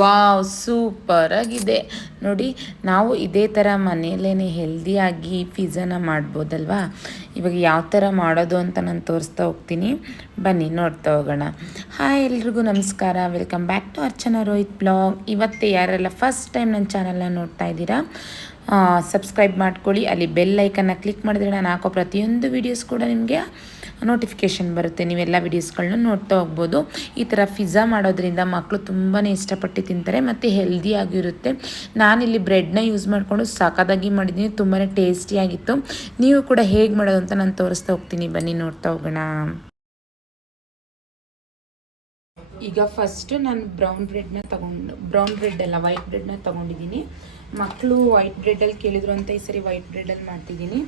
Wow super ಆಗಿದೆ ನೋಡಿ, ನಾವು ಇದೇ ಥರ ಮನೆಯಲ್ಲೇ ಹೆಲ್ದಿಯಾಗಿ ಪಿಜ್ಜಾನ ಮಾಡ್ಬೋದಲ್ವಾ? ಇವಾಗ ಯಾವ ಥರ ಮಾಡೋದು ಅಂತ ನಾನು ತೋರಿಸ್ತಾ ಹೋಗ್ತೀನಿ. ಬನ್ನಿ, ನೋಡ್ತಾ ಹೋಗೋಣ. ಹಾಯ್ ಎಲ್ರಿಗೂ ನಮಸ್ಕಾರ. Welcome back to Archana Rohit blog ಇವತ್ತೇ ಯಾರೆಲ್ಲ ಫಸ್ಟ್ ಟೈಮ್ ನನ್ನ ಚಾನಲ್ನ ನೋಡ್ತಾ ಇದ್ದೀರಾ ಸಬ್ಸ್ಕ್ರೈಬ್ ಮಾಡ್ಕೊಳ್ಳಿ. ಅಲ್ಲಿ ಬೆಲ್ ಐಕನ್ನ ಕ್ಲಿಕ್ ಮಾಡಿದ್ರೆ ನಾನು ಹಾಕೋ ಪ್ರತಿಯೊಂದು ವೀಡಿಯೋಸ್ ಕೂಡ ನಿಮಗೆ ನೋಟಿಫಿಕೇಷನ್ ಬರುತ್ತೆ. ನೀವೆಲ್ಲ ವೀಡಿಯೋಸ್ಗಳನ್ನ ನೋಡ್ತಾ ಹೋಗ್ಬೋದು. ಈ ಥರ ಪಿಜ್ಜಾ ಮಾಡೋದ್ರಿಂದ ಮಕ್ಕಳು ತುಂಬಾ ಇಷ್ಟಪಟ್ಟು ತಿಂತಾರೆ ಮತ್ತು ಹೆಲ್ದಿಯಾಗಿರುತ್ತೆ ನಾನಿಲ್ಲಿ ಬ್ರೆಡ್ನ ಯೂಸ್ ಮಾಡಿಕೊಂಡು ಸಾಕಾದಾಗಿ ಮಾಡಿದ್ದೀನಿ ತುಂಬಾ ಟೇಸ್ಟಿಯಾಗಿತ್ತು ನೀವು ಕೂಡ ಹೇಗೆ ಮಾಡೋದು ಅಂತ ನಾನು ತೋರಿಸ್ತಾ ಹೋಗ್ತೀನಿ. ಬನ್ನಿ, ನೋಡ್ತಾ ಹೋಗೋಣ. ಈಗ ಫಸ್ಟು ನಾನು ಬ್ರೌನ್ ಬ್ರೆಡ್ನ ತಗೊಂಡು ಬ್ರೌನ್ ಬ್ರೆಡ್ ಅಲ್ಲ ವೈಟ್ ಬ್ರೆಡ್ನ ತೊಗೊಂಡಿದ್ದೀನಿ. ಮಕ್ಕಳು ವೈಟ್ ಬ್ರೆಡ್ಡಲ್ಲಿ ಕೇಳಿದ್ರು ಅಂತ ಈ ಸರಿ ವೈಟ್ ಬ್ರೆಡ್ಡಲ್ಲಿ ಮಾಡ್ತಿದ್ದೀನಿ.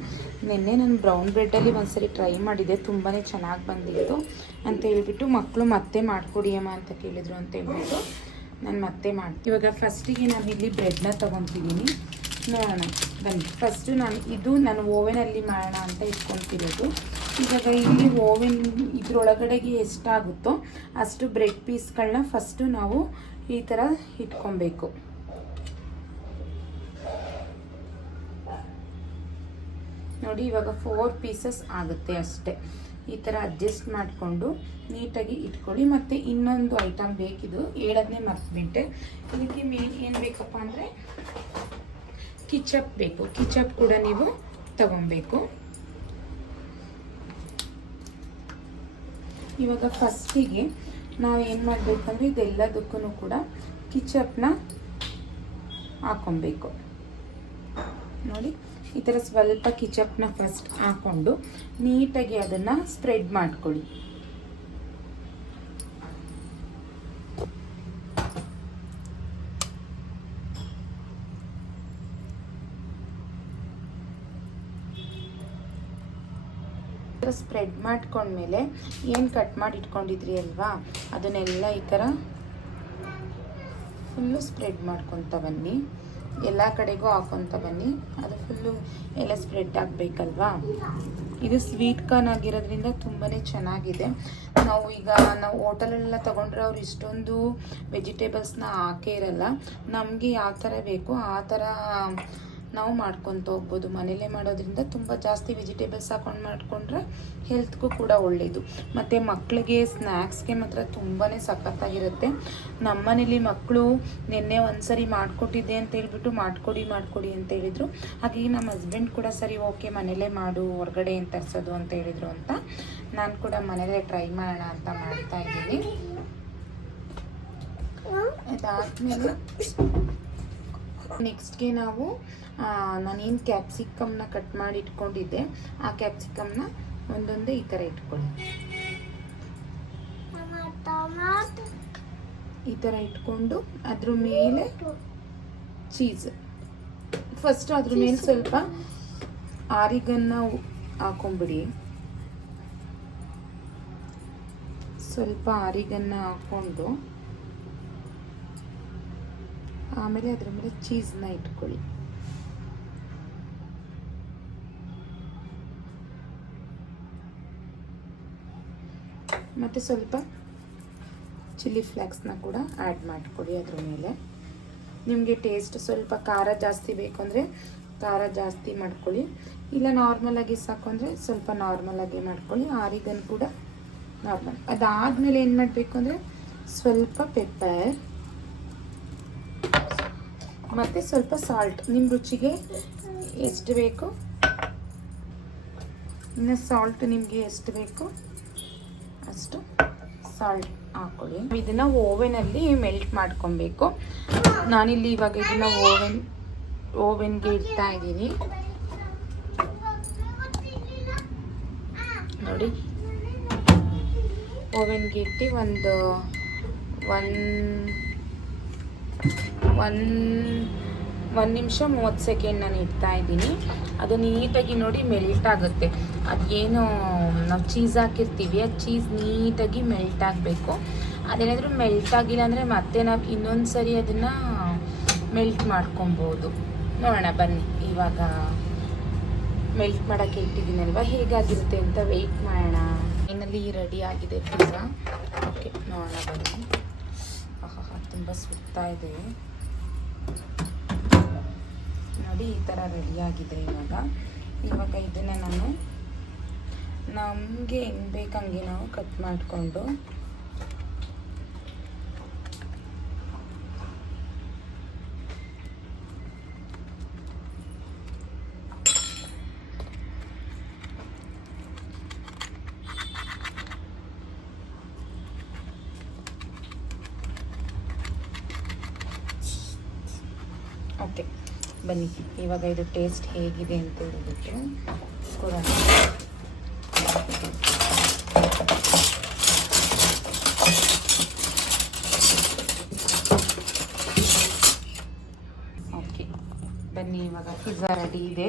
ನಿನ್ನೆ ನಾನು ಬ್ರೌನ್ ಬ್ರೆಡ್ಡಲ್ಲಿ ಒಂದು ಸರಿ ಟ್ರೈ ಮಾಡಿದೆ ತುಂಬಾ ಚೆನ್ನಾಗಿ ಬಂದಿತ್ತು ಅಂತ ಹೇಳ್ಬಿಟ್ಟು ಮಕ್ಕಳು ಮತ್ತೆ ಮಾಡಿಕೊಡಿ ಅಮ್ಮ ಅಂತ ಕೇಳಿದ್ರು ಅಂತ ಹೇಳ್ಬಿಟ್ಟು ನಾನು ಮತ್ತೆ ಮಾಡಿ ಇವಾಗ ಫಸ್ಟಿಗೆ ನಾನು ಇಲ್ಲಿ ಬ್ರೆಡ್ನ ತೊಗೊತಿದ್ದೀನಿ. ನೋಡೋಣ, ಬನ್ನಿ. ಫಸ್ಟು ನಾನು ಇದು ನಾನು ಓವೆನಲ್ಲಿ ಮಾಡೋಣ ಅಂತ ಇಟ್ಕೊತಿರೋದು ಇವಾಗ ಇಲ್ಲಿ ಓವೆನ್ ಇದ್ರೊಳಗಡೆಗೆ ಎಷ್ಟಾಗುತ್ತೋ ಅಷ್ಟು ಬ್ರೆಡ್ ಪೀಸ್ಗಳನ್ನ ಫಸ್ಟು ನಾವು ಈ ಥರ ಇಟ್ಕೊಬೇಕು. ನೋಡಿ, ಇವಾಗ ಫೋರ್ ಪೀಸಸ್ ಆಗುತ್ತೆ ಅಷ್ಟೇ. ಈ ಥರ ಅಡ್ಜಸ್ಟ್ ಮಾಡಿಕೊಂಡು ನೀಟಾಗಿ ಇಟ್ಕೊಳ್ಳಿ. ಮತ್ತು ಇನ್ನೊಂದು ಐಟಮ್ ಬೇಕಿದು ಹೇಳೋದನ್ನೇ ಮರ್ತ್ಬಿಟ್ಟೆ. ಇದಕ್ಕೆ ಮೇನ್ ಏನು ಬೇಕಪ್ಪ ಅಂದರೆ ಕಿಚಪ್ ಬೇಕು. ಕಿಚಪ್ ಕೂಡ ನೀವು ತಗೊಬೇಕು ಇವಾಗ ಫಸ್ಟಿಗೆ ನಾವು ಏನು ಮಾಡಬೇಕಂದ್ರೆ ಇದೆಲ್ಲದಕ್ಕೂ ಕೂಡ ಕಿಚಪ್ನ ಹಾಕೊಬೇಕು ನೋಡಿ ಈ ಥರ ಸ್ವಲ್ಪ ಕಿಚಪ್ನ ಫಸ್ಟ್ ಹಾಕ್ಕೊಂಡು ನೀಟಾಗಿ ಅದನ್ನು ಸ್ಪ್ರೆಡ್ ಮಾಡ್ಕೊಳ್ಳಿ. ಸ್ಪ್ರೆಡ್ ಮಾಡ್ಕೊಂಡ್ಮೇಲೆ ಏನು ಕಟ್ ಮಾಡಿ ಇಟ್ಕೊಂಡಿದ್ರಿ ಅಲ್ವಾ? ಅದನ್ನೆಲ್ಲ ಈ ಥರ ಫುಲ್ಲು ಸ್ಪ್ರೆಡ್ ಮಾಡ್ಕೊತ ಬನ್ನಿ. ಎಲ್ಲ ಕಡೆಗೂ ಹಾಕೊತ ಬನ್ನಿ. ಅದು ಫುಲ್ಲು ಎಲ್ಲ ಸ್ಪ್ರೆಡ್ ಆಗಬೇಕಲ್ವಾ? ಇದು ಸ್ವೀಟ್ ಕಾರ್ನ್ ಆಗಿರೋದ್ರಿಂದ ತುಂಬಾ ಚೆನ್ನಾಗಿದೆ. ನಾವು ಈಗ ನಾವು ಹೋಟೆಲಲ್ಲೆಲ್ಲ ತೊಗೊಂಡ್ರೆ ಅವ್ರು ಇಷ್ಟೊಂದು ವೆಜಿಟೇಬಲ್ಸ್ನ ಹಾಕೇ ಇರಲ್ಲ. ನಮಗೆ ಯಾವ ಥರ ಬೇಕು ಆ ಥರ ನಾವು ಮಾಡ್ಕೊತ ಹೋಗ್ಬೋದು. ಮನೇಲೇ ಮಾಡೋದ್ರಿಂದ ತುಂಬ ಜಾಸ್ತಿ ವೆಜಿಟೇಬಲ್ಸ್ ಹಾಕೊಂಡು ಮಾಡಿಕೊಂಡ್ರೆ ಹೆಲ್ತ್ಗೂ ಕೂಡ ಒಳ್ಳೆಯದು ಮತ್ತು ಮಕ್ಕಳಿಗೆ ಸ್ನ್ಯಾಕ್ಸ್ಗೆ ಮಾತ್ರ ತುಂಬಾ ಸಖತ್ತಾಗಿರುತ್ತೆ. ನಮ್ಮನೇಲಿ ಮಕ್ಕಳು ನಿನ್ನೆ ಒಂದು ಸರಿ ಮಾಡಿಕೊಟ್ಟಿದ್ದೆ ಅಂತ ಹೇಳ್ಬಿಟ್ಟು ಮಾಡಿಕೊಡಿ ಮಾಡಿಕೊಡಿ ಅಂತ ಹೇಳಿದರು. ಹಾಗೆ ನಮ್ಮ ಹಸ್ಬೆಂಡ್ ಕೂಡ ಸರಿ ಓಕೆ ಮನೇಲೇ ಮಾಡು, ಹೊರಗಡೆ ಏನು ತರಿಸೋದು ಅಂತ ಹೇಳಿದರು ಅಂತ ನಾನು ಕೂಡ ಮನೇಲೇ ಟ್ರೈ ಮಾಡೋಣ ಅಂತ ಮಾಡ್ತಾ ಇದ್ದೀನಿ. ಅದಾದಮೇಲೆ ನೆಕ್ಸ್ಟ್ಗೆ ನಾವು ನಾನೇನು ಕ್ಯಾಪ್ಸಿಕಮ್ನ ಕಟ್ ಮಾಡಿ ಇಟ್ಕೊಂಡಿದ್ದೆ ಆ ಕ್ಯಾಪ್ಸಿಕಮ್ನ ಒಂದೊಂದೇ ಈ ಥರ ಇಟ್ಕೊಳ್ಳಿ. ಈ ಥರ ಇಟ್ಕೊಂಡು ಅದ್ರ ಮೇಲೆ ಚೀಸ್ ಫಸ್ಟ್ ಅದ್ರ ಮೇಲೆ ಸ್ವಲ್ಪ ಆರಿಗನ್ನ ಹಾಕೊಂಬಿಡಿ. ಸ್ವಲ್ಪ ಆರಿಗನ್ನ ಹಾಕ್ಕೊಂಡು ಆಮೇಲೆ ಅದ್ರ ಮೇಲೆ ಚೀಸ್ನ ಇಟ್ಕೊಳ್ಳಿ. ಮತ್ತು ಸ್ವಲ್ಪ ಚಿಲ್ಲಿ ಫ್ಲ್ಯಾಕ್ಸ್ನ ಕೂಡ ಆ್ಯಡ್ ಮಾಡ್ಕೊಳ್ಳಿ ಅದ್ರ ಮೇಲೆ. ನಿಮಗೆ ಟೇಸ್ಟ್ ಸ್ವಲ್ಪ ಖಾರ ಜಾಸ್ತಿ ಬೇಕು ಅಂದರೆ ಖಾರ ಜಾಸ್ತಿ ಮಾಡ್ಕೊಳ್ಳಿ. ಇಲ್ಲ ನಾರ್ಮಲಾಗಿ ಸಾಕು ಅಂದರೆ ಸ್ವಲ್ಪ ನಾರ್ಮಲಾಗಿ ಮಾಡ್ಕೊಳ್ಳಿ. ಆರಿಗನ್ ಕೂಡ ನಾರ್ಮಲ್ ಅದಾದಮೇಲೆ ಏನು ಮಾಡಬೇಕು ಅಂದರೆ ಸ್ವಲ್ಪ ಪೆಪ್ಪರ್ ಮತ್ತು ಸ್ವಲ್ಪ ಸಾಲ್ಟ್ ನಿಮ್ಮ ರುಚಿಗೆ ಎಷ್ಟು ಬೇಕು? ಇನ್ನು ಸಾಲ್ಟ್ ನಿಮಗೆ ಎಷ್ಟು ಬೇಕು? ಅಷ್ಟು ಸಾಲ್ಟ್ ಹಾಕ್ಕೊಳ್ಳಿ ಇದನ್ನು ಓವೆನಲ್ಲಿ ಮೆಲ್ಟ್ ಮಾಡ್ಕೊಬೇಕು. ನಾನಿಲ್ಲಿ ಇವಾಗ ಇದನ್ನು ಓವೆನ್ ಓವೆನ್ಗೆ ಇಡ್ತಾ ಇದ್ದೀನಿ. ನೋಡಿ. ಓವೆನ್ಗೆ ಇಟ್ಟು ಒಂದು ಒನ್ ಒನ್ ಒಂದು ನಿಮಿಷ ಮೂವತ್ತು ಸೆಕೆಂಡ್ ನಾನು ಇಡ್ತಾ ಇದ್ದೀನಿ. ಅದು ನೀಟಾಗಿ ನೋಡಿ ಮೆಲ್ಟ್ ಆಗುತ್ತೆ. ಅದೇನು, ನಾವು ಚೀಸ್ ಹಾಕಿರ್ತೀವಿ, ಆ ಚೀಸ್ ನೀಟಾಗಿ ಮೆಲ್ಟ್ ಆಗಬೇಕು. ಅದೇನಾದರೂ ಮೆಲ್ಟ್ ಆಗಿಲ್ಲ ಅಂದರೆ ಮತ್ತೆ ನಾವು ಇನ್ನೊಂದು ಸರಿ ಅದನ್ನು ಮೆಲ್ಟ್ ಮಾಡ್ಕೊಬೋದು. ನೋಡೋಣ, ಬನ್ನಿ. ಇವಾಗ ಮೆಲ್ಟ್ ಮಾಡೋಕ್ಕೆ ಇಟ್ಟಿದ್ದೀನಲ್ವ? ಹೇಗಾಗಿರುತ್ತೆ ಅಂತ ವೆಯ್ಟ್ ಮಾಡೋಣ. ಫೈನಲಿ ರೆಡಿ ಆಗಿದೆ ಪಿಜ್ಜಾ ಓಕೆ ನೋಡೋಣ ಬನ್ನಿ. ಆಹಾ ತುಂಬ ಸುತ್ತಾ ಇದೆ. ನೋಡಿ ಈ ಥರ ರೆಡಿಯಾಗಿದೆ ಇವಾಗ. ಇವಾಗ ಇದನ್ನು ನಾನು ನಮಗೆ ಹೆಂಗೆ ಬೇಕಂಗೆ ನಾವು ಕಟ್ ಮಾಡಿಕೊಂಡು ಓಕೆ, ಬನ್ನಿ. ಇವಾಗ ಇದು ಟೇಸ್ಟ್ ಹೇಗಿದೆ ಅಂತ ಹೇಳ್ಬಿಟ್ಟು ಕೊಡೋಣ. ಓಕೆ, ಬನ್ನಿ, ಇವಾಗ ಪಿಜ್ಜಾ ರೆಡಿ ಇದೆ.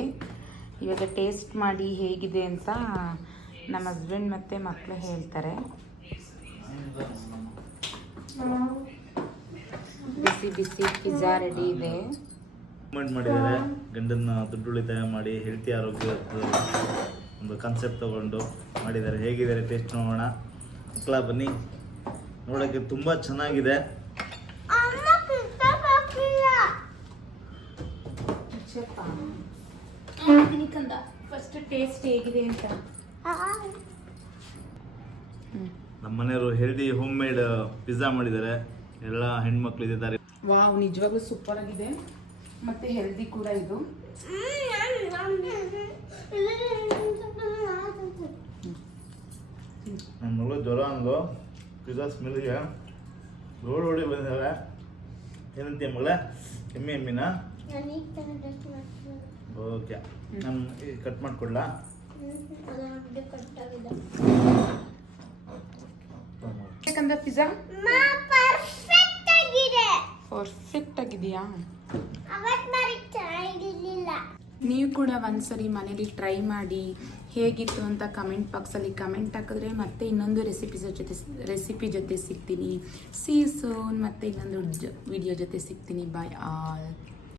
ಇವಾಗ ಟೇಸ್ಟ್ ಮಾಡಿ ಹೇಗಿದೆ ಅಂತ ನಮ್ಮ ಹಸ್ಬೆಂಡ್ ಮತ್ತು ಮಕ್ಕಳು ಹೇಳ್ತಾರೆ. ಬಿಸಿ ಬಿಸಿ ಪಿಜ್ಜಾ ರೆಡಿ ಇದೆ. ಮೂಮೆಂಟ್ ಮಾಡಿದ್ದಾರೆ. ಗಂಡನ್ನ ದುಡ್ಡು ಉಳಿತಾಯ ಮಾಡಿ ಹೆಲ್ತಿ ಆರೋಗ್ಯ ಒಂದು ಕಾನ್ಸೆಪ್ಟ್ ತಗೊಂಡು ಮಾಡಿದ್ದಾರೆ. ಹೇಗಿದ್ದಾರೆ ಟೇಸ್ಟ್ ನೋಡೋಣ. ಮಕ್ಕಳ ಬನ್ನಿ. ನೋಡೋಕ್ಕೆ ತುಂಬ ಚೆನ್ನಾಗಿದೆ. ಫಸ್ಟ್ ಟೇಸ್ಟ್ ಹೇಗಿದೆ ಅಂತ. ನಮ್ಮ ಮನೆಯವರು ಹೆಲ್ದಿ ಹೋಮ್ ಮೇಡ್ ಪಿಜ್ಜಾ ಮಾಡಿದ್ದಾರೆ. ಎಲ್ಲ ಹೆಣ್ಮಕ್ಳು ಇದ್ದಾರೆ. ವಾವ್ ನಿಜವಾಗ್ಲೂ ಸೂಪರ್ ಆಗಿದೆ. ಮತ್ತೆ ಹೆಲ್ದಿ ಕೂಡ ಇದು. ನನ್ನ ಮಗಳು ಜ್ವರ ಅಂದು ಪಿಜ್ಜಾ ಸ್ಮೆಲ್ಗೆ ರೋಡ್ ಓಡಿ ಬಂದಿದ್ದಾರೆ ಏನಂತೀಯ ಮಗಳೇ? ಎಮ್ಮೆ ಎಮ್ಮಿನ? ಓಕೆ ನಾನು ಕಟ್ ಮಾಡಿಕೊಡ್ಲಾ? ಯಾಕಂದ್ರೆ ಪಿಜ್ಜಾ ಪರ್ಫೆಕ್ಟ್ ಆಗಿದೆಯಾ? ನೀವು ಕೂಡ ಒಂದ್ಸರಿ ಮನೇಲಿ ಟ್ರೈ ಮಾಡಿ ಹೇಗಿತ್ತು ಅಂತ ಕಮೆಂಟ್ ಬಾಕ್ಸಲ್ಲಿ ಕಮೆಂಟ್ ಹಾಕಿದ್ರೆ ಮತ್ತೆ ಇನ್ನೊಂದು ರೆಸಿಪಿ ಜೊತೆ ರೆಸಿಪಿ ಜೊತೆ ಸಿಗ್ತೀನಿ. ಸೀ ಸೋನ್ ಮತ್ತೆ ಇನ್ನೊಂದು ವಿಡಿಯೋ ಜೊತೆ ಸಿಗ್ತೀನಿ. ಬಾಯ್ ಆಲ್